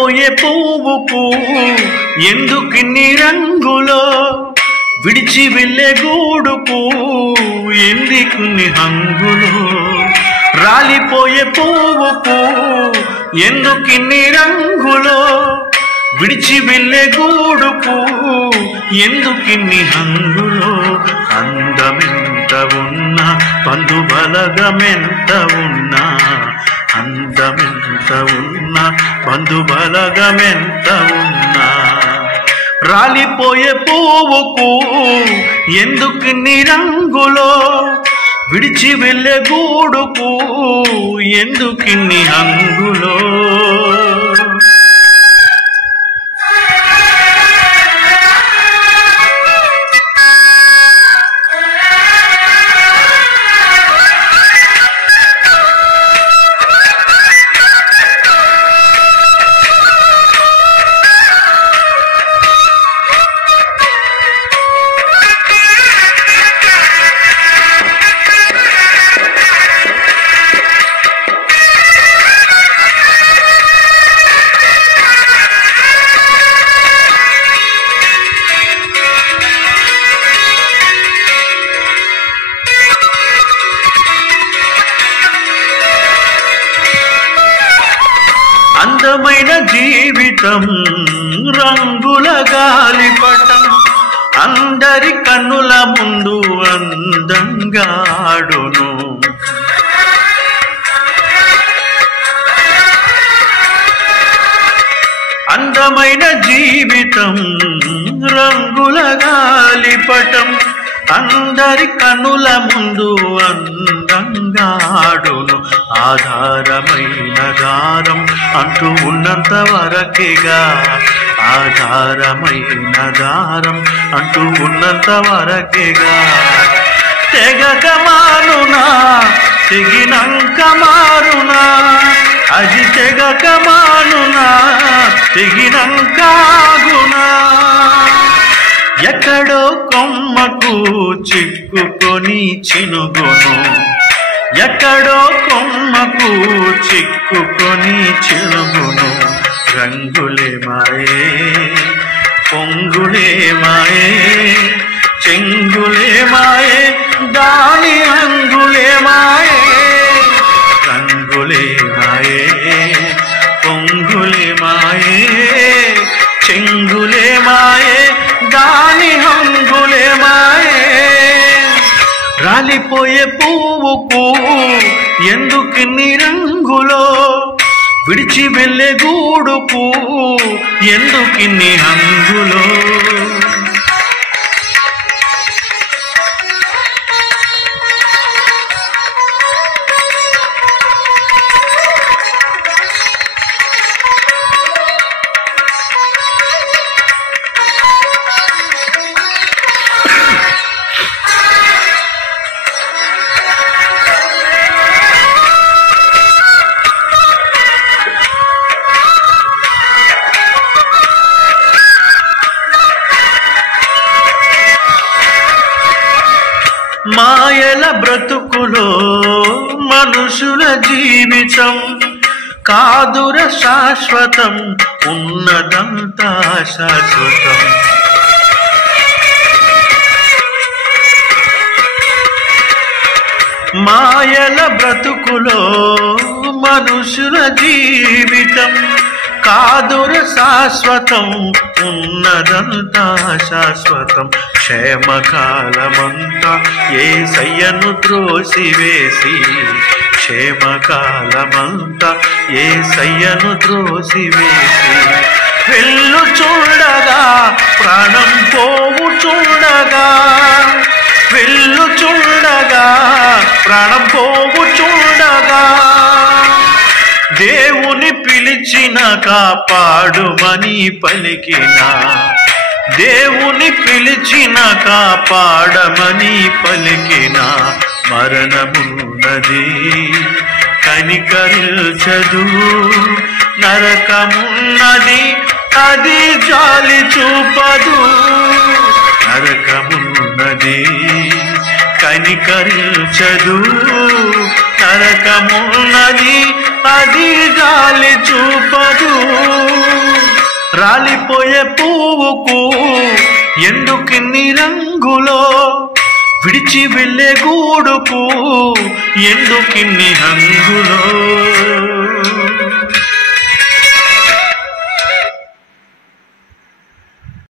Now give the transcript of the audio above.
రాలిపోయే పువ్వుకు ఎందుకిన్ని రంగులో, విడిచి వెళ్ళే గూడుకు ఎందుకున్ని హంగులో. రాలిపోయే పువ్వుకు ఎందుకిన్ని రంగులో, విడిచి వెళ్ళే గూడుకు ఎందుకిన్ని హంగులో. అందమెంత ఉన్నా బంధుబలగమెంత ఉన్నా, అందమెంత ఉన్నా బంధుబలగమెంత ఉన్నా, రాలిపోయే పువ్వుకు ఎందుకిన్ని రంగులో, విడిచి వెళ్ళే గూడుకు ఎందుకిన్ని హంగులో. అందమైన జీవితం రంగుల గాలిపటం, అందరి కన్నుల ముందు అందంగా ఆడును. అందమైన జీవితం రంగుల గాలిపటం, అందరి కన్నుల ముందు అందంగా ఆడును. ఆధారమైన దారం అంటూ ఉన్నంత వరకేగా, ఆధారమైన దారం అంటూ ఉన్నంత వరకేగా. తెగక మారునా తెగినంక మారునా, అది తెగక మారునా తెగినంక ఆగునా. ఎక్కడో కొమ్మకు చిక్కుకొని చినుగును, ఎక్కడో కొమ్మకు చిక్కుకొని చినుగును. రంగులే మాయే పొంగులే మాయే, చెంగులే మాయే దాని రంగులే మాయే. రంగులే మాయే పొంగులే మాయే, చెంగులే మాయే దాని హంగులే మాయే. రాలిపోయే పువ్వుకు ఎందుకిన్ని రంగులో, విడిచి వెళ్ళే గూడుకు ఎందుకిన్ని హంగులో. మాయల బ్రతుకులో మనుషుల జీవితం కాదుర శాశ్వతం, ఉన్నదంతా శాశ్వతం. మాయల బ్రతుకులో మనుషుల జీవితం కాదుర శాశ్వతం, ఉన్నదంతా శాశ్వతం. క్షేమకాలమంతా యేసయ్యను త్రోసివేసి, క్షేమకాలమంతా యేసయ్యను త్రోసివేసి, వెళ్ళు చూడగా ప్రాణం పోవు చూడగా, వెళ్ళు చూడగా ప్రాణం పోవు చూడగా. దేవుని పిలిచిన కాపాడుమని పలికిన, దేవుని పిలిచిన కాపాడమని పలికిన, మరణమున్నది కనికరించదు, నరకమున్నది అది జాలి చూపదు. నరకమున్నది కనికరించదు, నరకమున్నది అది జాలి చూపదు. రాలిపోయే పువ్వుకు ఎందుకిన్ని రంగులో, విడిచి వెళ్ళే గూడుకు ఎందుకిన్ని హంగులో.